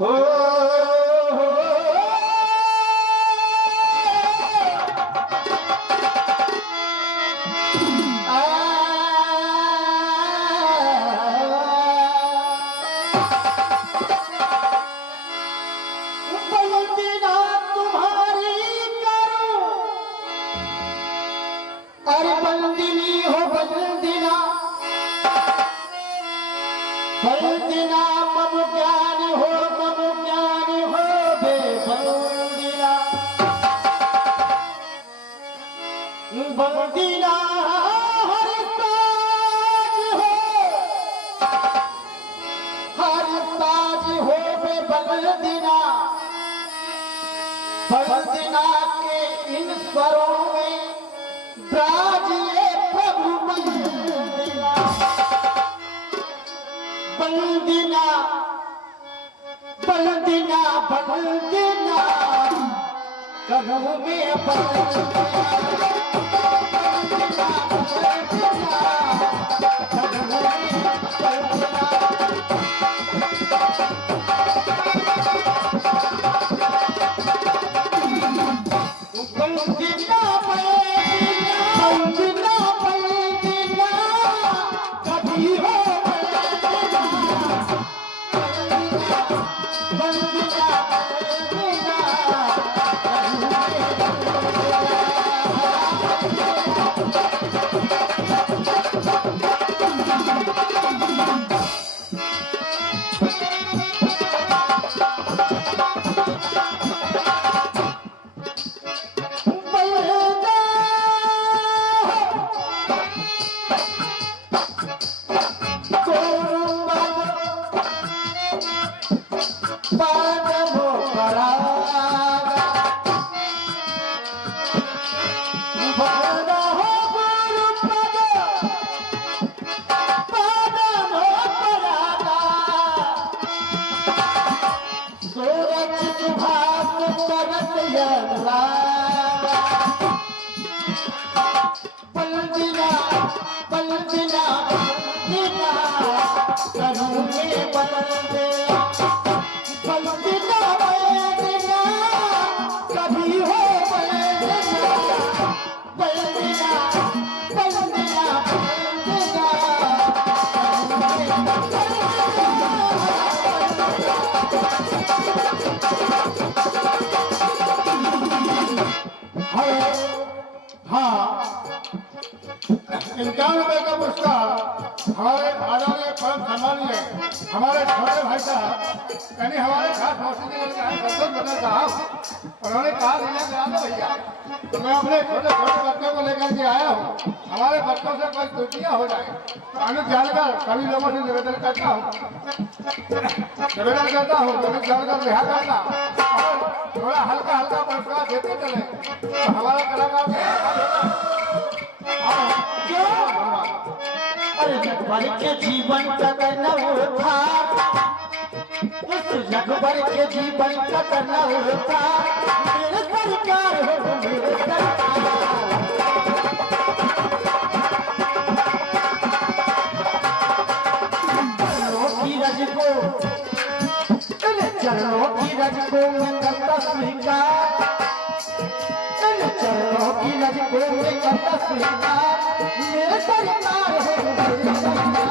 हो बंदना तुम्हारी करूं, अरे बंदिनी हो बंदिना, बंदिना मम ज्ञान हो बे बंदिना, बंदिना हर साज हो बे बंदिना, बंदिना के इन स्वरों में ब्राजिए प्रभु बंदिना, बंदिना बंदिना बंदिना करूं में बंदिना, बंदिना बंदिना करूं में बंदिना। बंदिना बंदिना बंदिना कभी हो बंदिना, बंदिना बंदिना बंदिना बंदिना करूं में बंदिना, बंदिना बंदिना कभी हो बंदिना, बंदिना बंदिना बंदिना हाँ 51 का पुरस्कार हमारे राजा ने परम सम्मानीय हमारे छोटे भाई साहब यानी हमारे खास मौसी जी ने संतोष बदल साहब उन्होंने कहा भैया तो मैं अपने छोटे छोटे बच्चों को लेकर के आया हूँ, हमारे बच्चों से कोई त्रुटियां हो जाए तो अनुज जानकर सभी लोगों से निवेदन करता हूँ अनुज जानकर रिहा करना और थोड़ा हल्का हल्का पुरस्कार देते चले तो हमारा कलाकार रघुबर के जीवन का करना था, उस रघुबर के जीवन का करना था, मेरे सरकार हो मेरे सरकार, चरणों की रज को मैं करता स्वीकार, चरणों की रज को मैं करता स्वीकार, मेरे सरकार हो मेरे सरकार।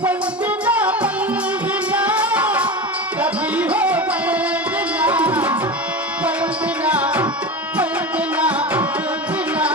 बंदिना बंदिना कभी हो बंदिना, बंदिना बंदिना बंदिना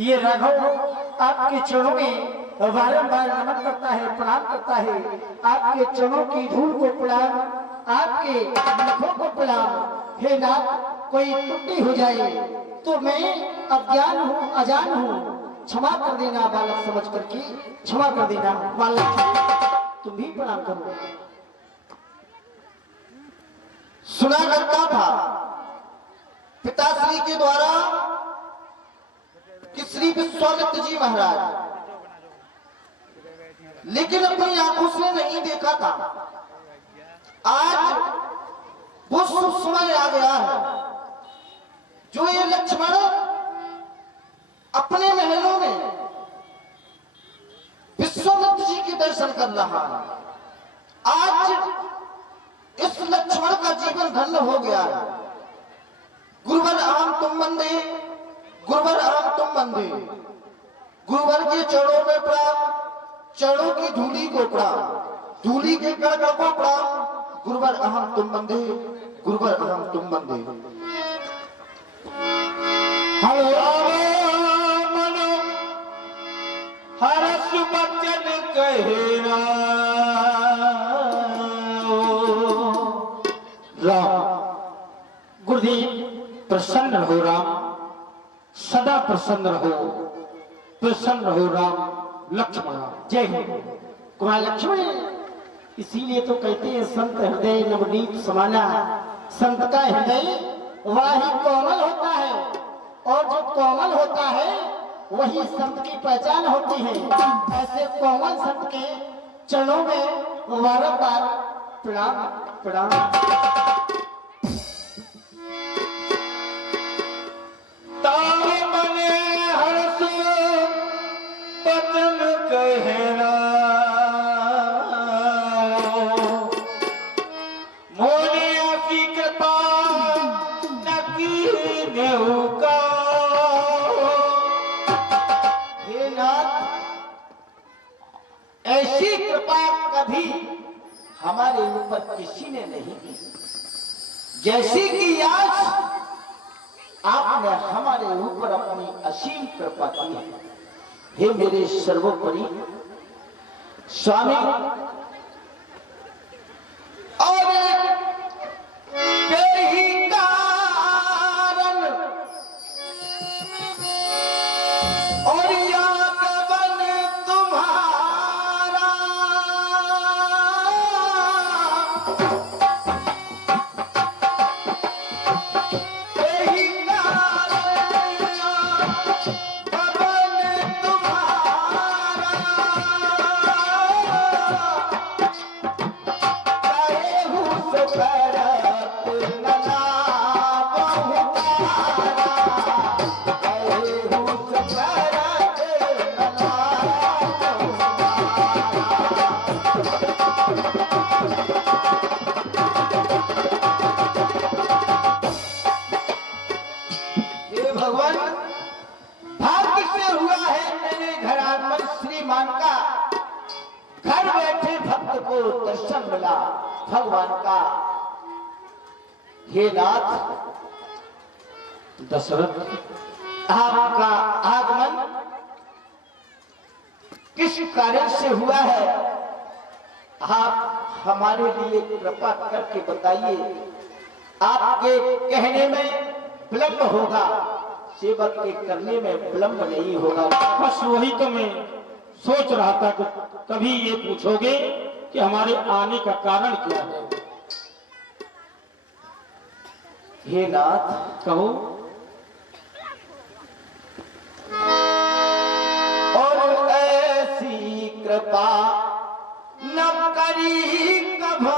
ये राघव आपके चरणों में बारंबार नमन करता है, प्रणाम करता है, आपके चरणों की धूल को प्रणाम, आपके नखों को प्रणाम। हे नाथ, कोई त्रुटि हो जाए तो मैं अज्ञान हूँ, अजान हूँ, क्षमा कर देना बालक समझ करके, क्षमा कर देना बालक, तुम भी प्रणाम करो। सुना करता था पिताश्री के द्वारा कि श्री विश्वामित्र जी महाराज, लेकिन अपनी आंखों से नहीं देखा था। आज वो शुभ समय आ गया है जो ये लक्ष्मण अपने महलों में विश्वामित्र जी के दर्शन कर रहा है। आज इस लक्ष्मण का जीवन धन्य हो गया है। गुरुवर अहम तुम बंदे, गुरुवर अहम तुम बंदे, गुरुवर के चरणों में प्रणाम, चरणों की धूली को प्रणाम, धूली के कण को प्रणाम। गुरुवर अहम तुम बंदे, गुरुवर अहम तुम बंदे। हरस बचन कहना राम। गुरुदेव प्रसन्न रहो राम, सदा प्रसन्न रहो, प्रसन्न रहो राम लक्ष्मण। जय हिंद। कुमार लक्ष्मण, इसीलिए तो कहते हैं संत हृदय नवनीत समाना। संत का हृदय वही कोमल होता है, और जो कोमल होता है वही संत की पहचान होती है। ऐसे कोमल संत के चरणों में बारंबार प्रणाम प्रणाम। तारे बने हरस बचन कहना, मोने ऐसी कृपा न कीन्हु का। हे नाथ, ऐसी कृपा कभी हमारे ऊपर किसी ने नहीं की, जैसी कि आज आपने हमारे ऊपर अपनी असीम कृपा की है। हे मेरे सर्वोपरि स्वामी, और यही कारण और यादवन तुम्हारा, यही कारण यादवन तुम्हारा, चाहे हुस करत न नामहु तारा, चाहे हुस करत न नामहु तारा। हे भगवान, भाग्य से हुआ है मेरे घर आगमन श्रीमान का, घर बैठे भक्त को दर्शन मिला भगवान का। हे नाथ दशरथ, आपका आगमन किस कारण से हुआ है, आप हमारे लिए कृपा करके बताइए। आपके कहने में विलंब होगा, सेवक के करने में विलंब नहीं होगा। बस वही तो मैं सोच रहा था कि कभी ये पूछोगे कि हमारे आने का कारण क्या है। हे नाथ, कहो। और ऐसी कृपा न करी कभू,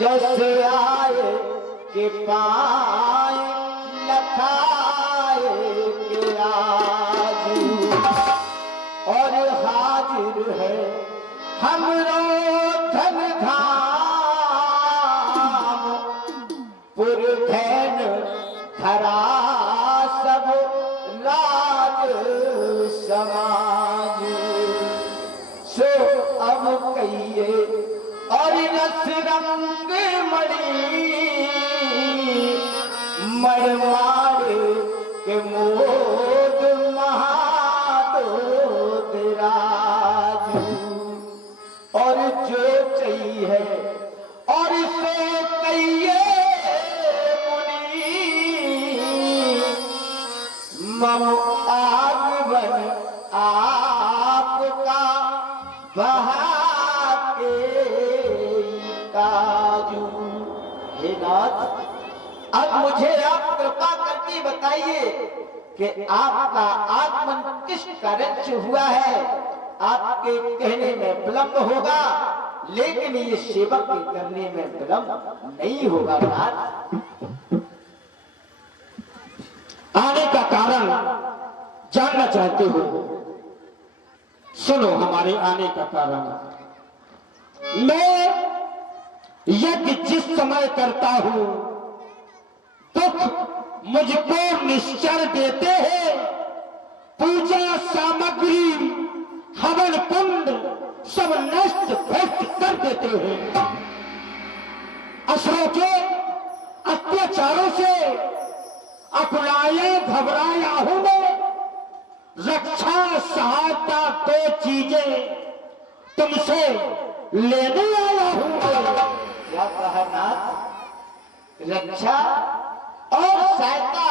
जैसे आए के पाए न खाए के आजू, और हाजिर है हमरो धन धाम, पुरधैन धरा सब राज समाज। सो अब कहिए और रस रंग मणि, मरमार के मोद महादोद राजू, और जो चाहिए और सो कहिए मुनि, मम आगमन आपका बहा के काजू। हे नाथ, अब मुझे आप कृपा करके बताइए कि आपका आगमन किस कारण से हुआ है। आपके कहने में विलंब होगा, लेकिन ये सेवक के करने में विलंब नहीं होगा। नाथ, आने का कारण जानना चाहते हो? सुनो हमारे आने का कारण। मैं यज्ञ जिस समय करता हूं, दुख मुझको निश्चर देते हैं। पूजा सामग्री, हवन कुंड सब नष्ट भ्रष्ट कर देते हैं। असुरों के अत्याचारों से अकुलाया घबराया हूं मैं। रक्षा सहायता दो चीजें तुमसे लेने आया हूं मैं। क्या कहा नाथ? रक्षा और सहायता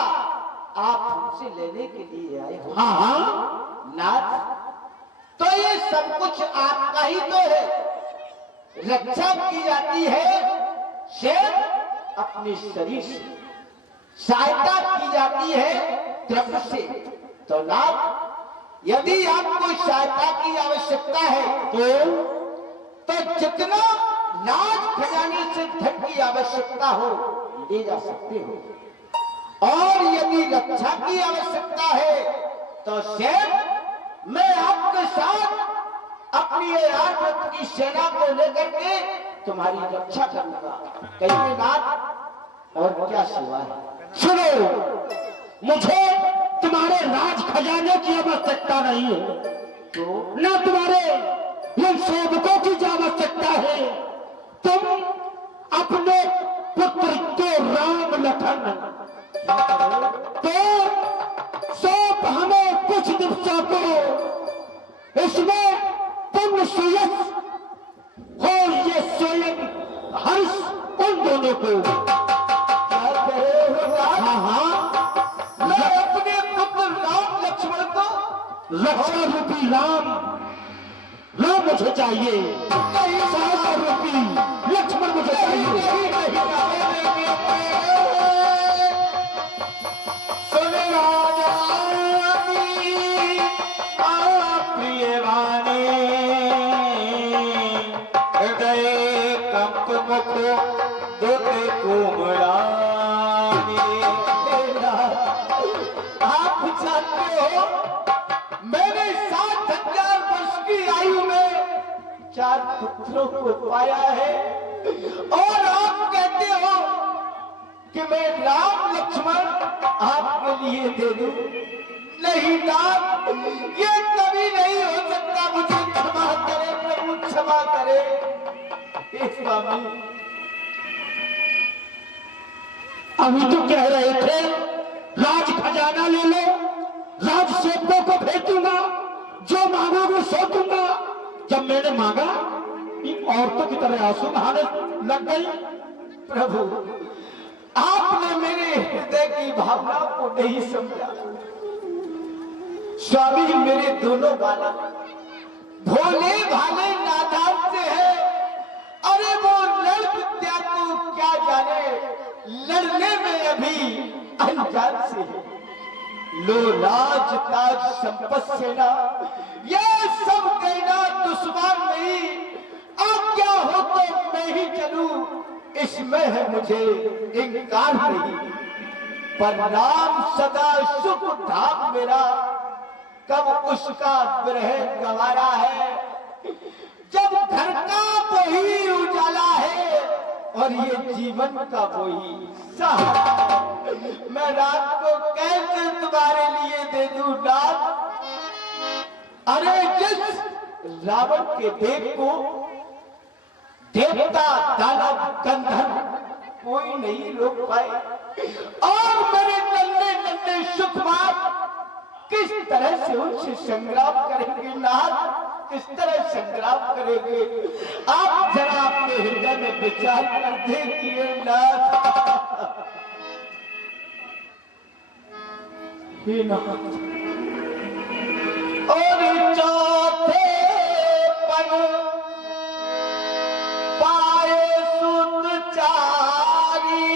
आप हमसे लेने के लिए आए हो? हाँ हाँ नाथ, तो ये सब कुछ आपका ही तो है। रक्षा की जाती है सिर्फ अपने शरीर से, सहायता की जाती है द्रव्य से। तो नाथ, यदि आपको सहायता की आवश्यकता है तो जितना राज खजाने से धन की आवश्यकता हो ले जा सकते हो, और यदि रक्षा की आवश्यकता है तो सिर्फ मैं आपके साथ अपनी 8 रथ की सेना को लेकर के तुम्हारी रक्षा करूंगा। कहिए नाथ, और क्या सेवा है? सुनो, मुझे तुम्हारे राज खजाने की आवश्यकता नहीं है, तो न तुम्हारे इन सेवकों की जो आवश्यकता है। तुम अपने पुत्र को राम लखन तो सौंप हमें कुछ दिवसों को। इसमें पुण्य सुयश हो ये स्वयं हर्ष उन दोनों को। क्या कह रहे हो नाथ? हाँ हाँ, मैं अपने पुत्र राम लक्ष्मण को रक्षा रूपी राम मुझे चाहिए। सहायता रूपी लक्ष्मण मुझे चाहिए। सुने राजा की प्रिय वाणी, हृदय कंप मुख देते कोमलानी। आप जानते हो, मैंने 7,000 वर्ष की आयु में 4 पुत्रों को पाया है, और आप कहते हो कि मैं राम लक्ष्मण आपके लिए दे दूं? नहीं नाथ, ये कभी नहीं हो सकता। मुझे क्षमा करे प्रभु, क्षमा करे। हे स्वामी, अभी तो कह रहे थे राज खजाना ले लो, राज सेवकों को भेज दूंगा, जो मांगोगे सो दूंगा। जब मैंने मांगा, औरतों की तरह आंसू बहाने लग गई। प्रभु, आपने मेरे हृदय की भावना को नहीं समझा। स्वामी, मेरे दोनों बालक भोले भाले नादान से है। अरे वो लड़ विद्या को क्या जाने, लड़ने में अभी अनजान से है। लो राज ताज संपत सेना, ये सब देना दुश्मन नहीं। आज्ञा हो तो मैं ही चलूं, इसमें है मुझे इनकार नहीं। पर राम सदा सुख धाम मेरा, कब उसका विरह गवारा है। जब घर का वही उजाला है और ये जीवन का वही सहारा, मैं रात को कैसे तुम्हारे लिए दे दूं नाथ? अरे जिस रावण के देव को देवता दानव गंधर्व कोई नहीं रोक पाए, और मेरे नन्हे नन्हे सुखमान किस तरह से उनसे संग्राम करेंगे नाथ? किस तरह संग्राम करेंगे? आप जरा अपने हृदय में विचार कर देखिए नाथ। हे नाथ, और चौथे पर पाए सुत चारी,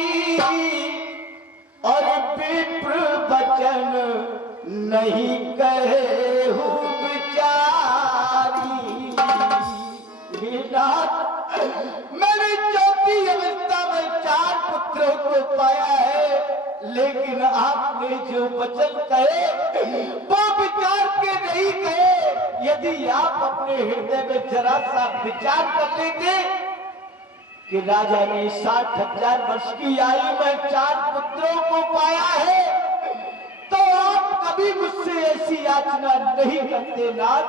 लेकिन आपने जो वचन कहे वो विचार के नहीं कहे। यदि आप अपने हृदय में जरा सा विचार कर लेते कि राजा ने 60,000 वर्ष की आयु में 4 पुत्रों को पाया है, तो आप कभी मुझसे ऐसी याचना नहीं करते। नाथ,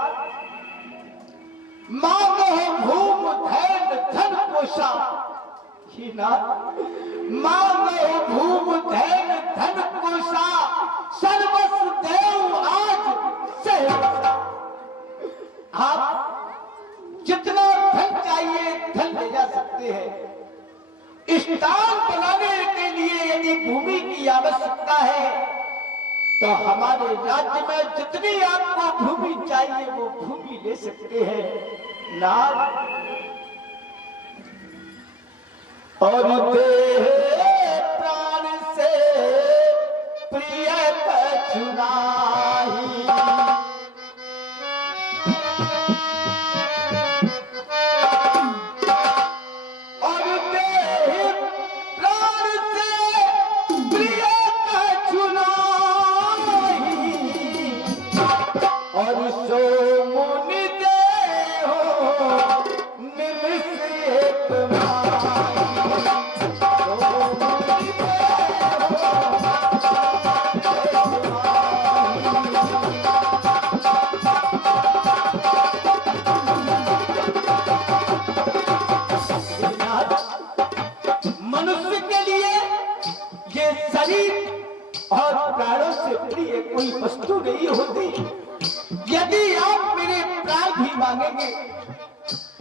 मांगो भूम धैर्य धन कोशा, ही नाथ, मांगो भूम धैर्य धन कोशा, सर्वस्व देव आज से। आप जितना धन चाहिए धन ले जा सकते हैं। स्थान बनाने के लिए यदि भूमि की आवश्यकता है तो हमारे राज्य में जितनी आपको भूमि चाहिए वो भूमि ले सकते हैं। नाथ, और देह प्राण से प्रिय कछु नाही, कोई वस्तु नहीं होती। यदि आप मेरे प्राण भी मांगेंगे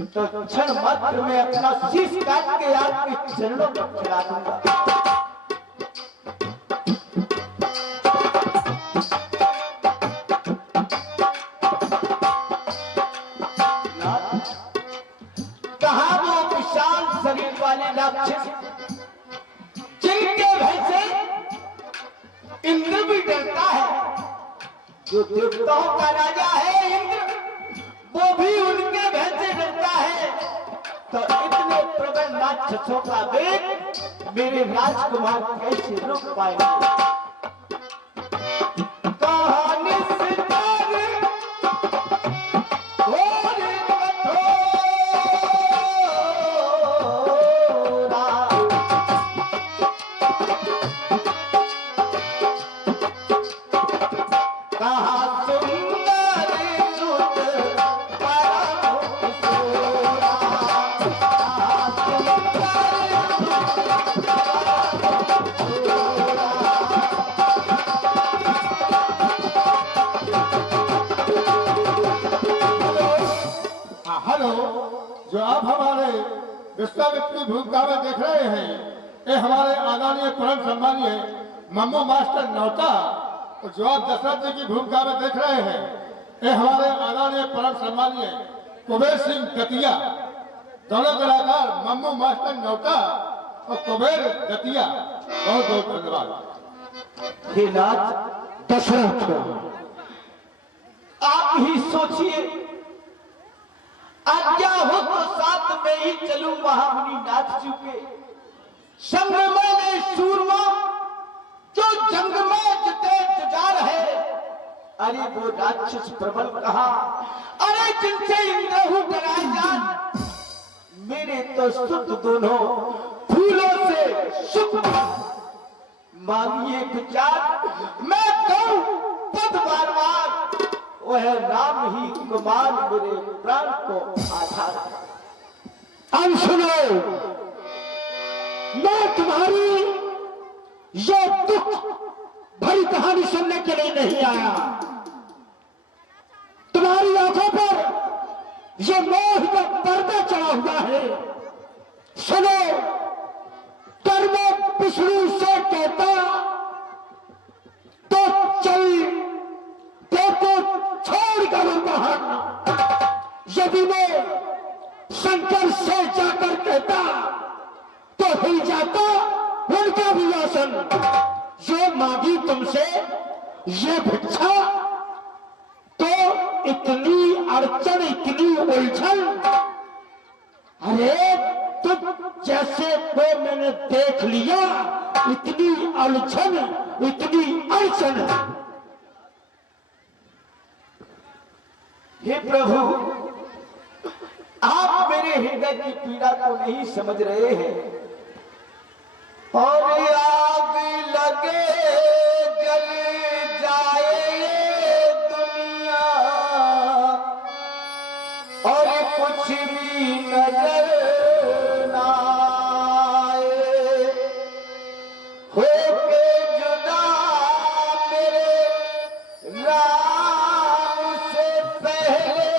तो क्षण मात्र में अपना शीश काट के आपके चरणों पर चढ़ा दूंगा। कहा वो विशाल शरीर वाले राक्षस जिनके भय से इंद्र भी डरता है, जो देवताओं का राजा है इंद्र, वो भी उनके भय से डरता है। तो इतने प्रबल राक्षसों का वेग मेरे राजकुमार कैसे रोक पाएंगे? कहानी सितारे घोर कठोरा, कहा सुंदर सुत परम किशोरा, कहा सुंदर सुत परम किशोरा। हेलो, जो आप हमारे विश्वामित्र की भूमिका में देख रहे हैं, ये हमारे आदरणीय परम सम्मानीय मम्मू मास्टर नौता। और जो आप दशरथ जी की भूमिका में देख रहे हैं, ये हमारे आदरणीय परम सम्मानीय कुबेर सिंह दतिया। दोनों कलाकार मम्मू मास्टर नौता और कुबेर दतिया, बहुत बहुत धन्यवाद। हे नाथ दशरथ, आप ही सोचिए, आज्ञा हो तो साथ में ही चलूं महामुनि नाथ जी के संग में सूरमा जो जंग में जिते जुझार है। अरे वो राक्षस प्रबल कहा, अरे जिनसे इंद्र डराए जान, मेरे तो सुत दोनों फूलों से सुख मांगिए विचार, मैं कहूं पद बार बार, वह राम ही कुमार मेरे प्राण को आधार। अब सुनो, मैं तुम्हारी ये दुख भरी कहानी सुनने के लिए नहीं आया। तुम्हारी आंखों पर ये मोह का पर्दा चढ़ा हुआ है। सुनो, कर्म विष्णु से कहता तो चल, तो छोड़ कर बाहर। यदि मैं शंकर से जाकर कहता तो हिल जाता उनका भी आसन। जो मांगी तुमसे ये भिक्षा, तो इतनी अड़चन, इतनी उलझन, अरे तो जैसे को मैंने देख लिया इतनी उलझन, इतनी अड़चन। हे प्रभु, आप मेरे हृदय की पीड़ा को नहीं समझ रहे हैं। और आग लगे जल जाए ये दुनिया, और कुछ भी नजर ना आए, होके जुदा मेरे राम से पहले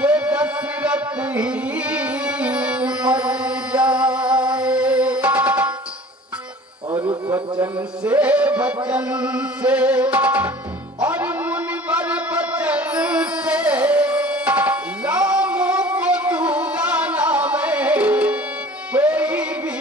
ये दशरथ ही मर जाए। और वचन से और मुनिवर वचन से रामों को दूंगा ना मैं कोई भी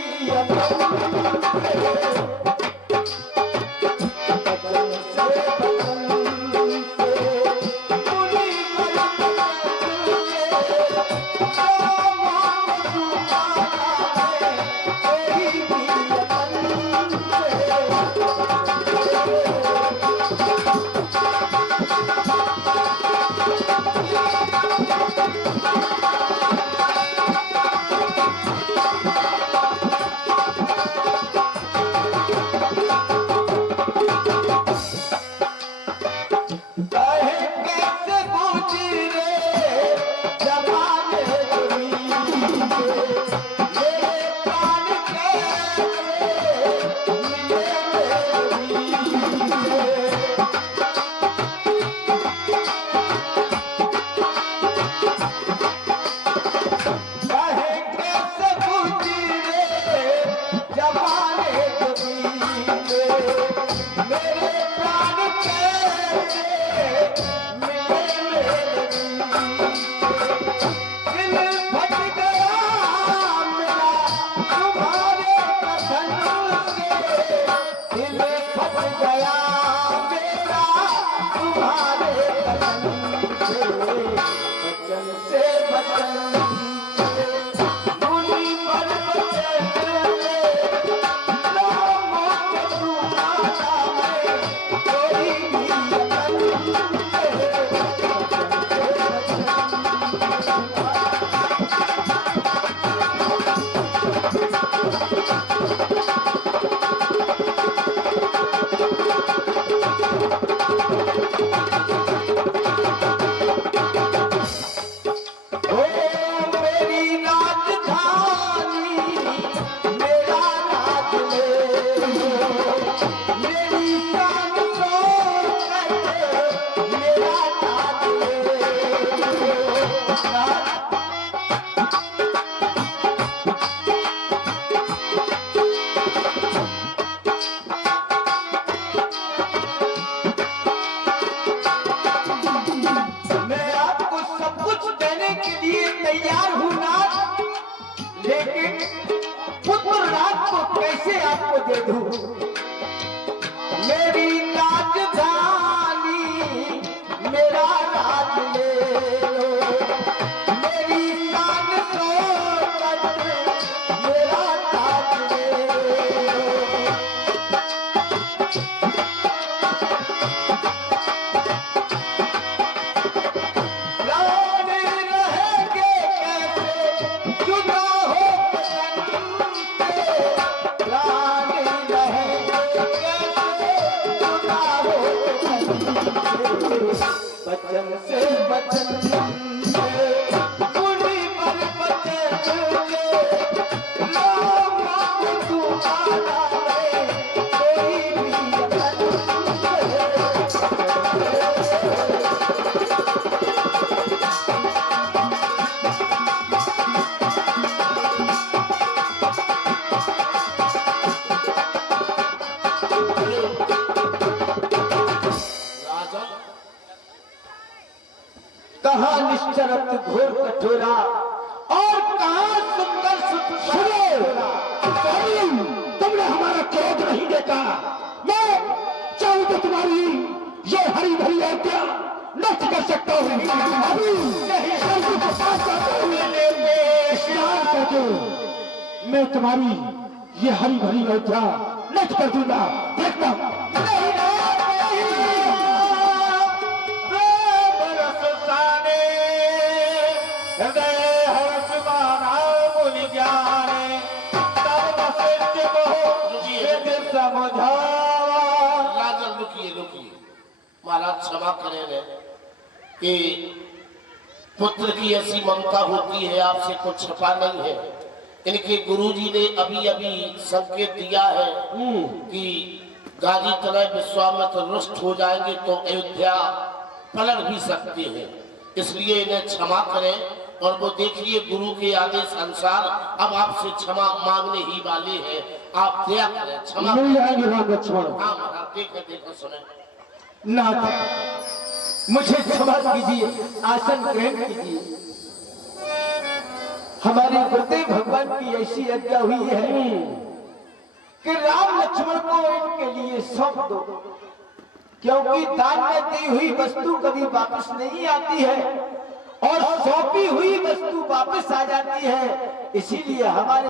दे दूं मेरी राजधानी मेरा राज ले लो मेरी शान शौकत मेरा ताज ले लो प्राण रहेंगे कैसे जुदा हो प्राण रहेंगे कैसे जुदा हो बचन से बचन से मुनि पर बचन से राम तू आला रे कोई भी कहाँ निश्चरत घोर कठोरा और कहाँ सुंदर सुनो तुमने हमारा क्रोध नहीं देखा मैं चाहूं तो तुम्हारी ये हरी भरी हत्या नष्ट कर सकता हूँ अभी के पास जाता हूँ मैं तुम्हारी ये हरी भरी अयोध्या नष्ट कर दूंगा, देखता हूं। राजन रुकिए महाराज क्षमा करें कि पुत्र की ऐसी ममता होती है, आपसे कुछ छपा नहीं है। इनके गुरुजी ने अभी अभी संकेत दिया है कि गाजी तनय विश्वामित्र रुष्ट हो जाएंगे तो अयोध्या पलट भी सकती है, इसलिए इन्हें क्षमा करें। और वो देखिए गुरु के आदेश अनुसार अब आपसे क्षमा मांगने ही वाले हैं, आप दया करें, क्षमा मिल जाएंगे राम लक्ष्मण। हाँ महाराज देखें सुने। नाथ मुझे क्षमा कीजिए, आसन ग्रहण कीजिए। हमारे गुरुदेव भगवान की ऐसी आज्ञा हुई है कि राम लक्ष्मण को इनके लिए सौंप दो, क्योंकि दान में दी हुई वस्तु कभी वापस नहीं आती है और सौंपी हुई वस्तु वापस आ जाती है। इसीलिए हमारे